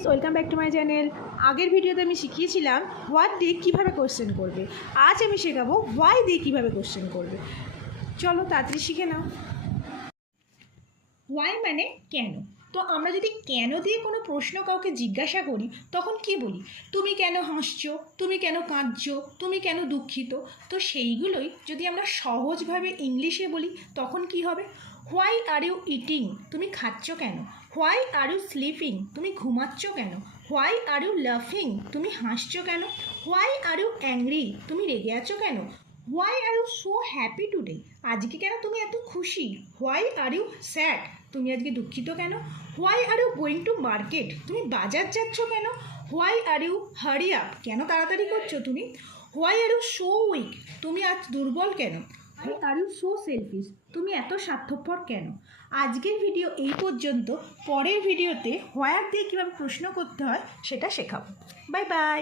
Guys, welcome back to my channel. আগের ভিডিওতে আমি শিখিয়েছিলাম হোয়াট দিয়ে কীভাবে কোশ্চেন করবে। আজ আমি শেখাবো হোয়াই দিয়ে কীভাবে কোশ্চেন করবে। চলো তাড়াতাড়ি শিখে নাও। হোয়াই মানে কেন। তো আমরা যদি কেন দিয়ে কোনো প্রশ্ন কাউকে জিজ্ঞাসা করি তখন কি বলি? তুমি কেন হাসছো, তুমি কেন কাঁদছো, তুমি কেন দুঃখিত। তো সেইগুলোই যদি আমরা সহজভাবে ইংলিশে বলি তখন কি হবে? হোয়াই আর ইউ ইটিং, তুমি খাচ্ছ কেন? হোয়াই আর ইউ স্লিপিং, তুমি ঘুমাচ্ছ কেন? হোয়াই আর ইউ লাফিং, তুমি হাসছো কেন? হোয়াই আর ইউ অ্যাংরি, তুমি রেগে আছো কেন? Why are you so happy today, আজকে কেন তুমি এত খুশি? হোয়াই আর ইউ স্যাড, তুমি আজকে দুঃখিত কেন? Why are you going to market, তুমি বাজার যাচ্ছ কেন? Why are you hurry up, কেন তাড়াতাড়ি করছো তুমি? Why are you so weak, তুমি আজ দুর্বল কেন? Why are you so selfish, তুমি এত স্বার্থপর কেন? আজকের ভিডিও এই পর্যন্ত। পরের ভিডিওতে হোয়ার দিয়ে কীভাবে প্রশ্ন করতে হয় সেটা শেখাবো। Bye bye.